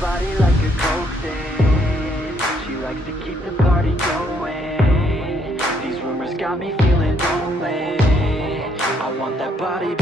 body like a coke thing. She likes to keep the party going. These rumors got me feeling lonely. I want that body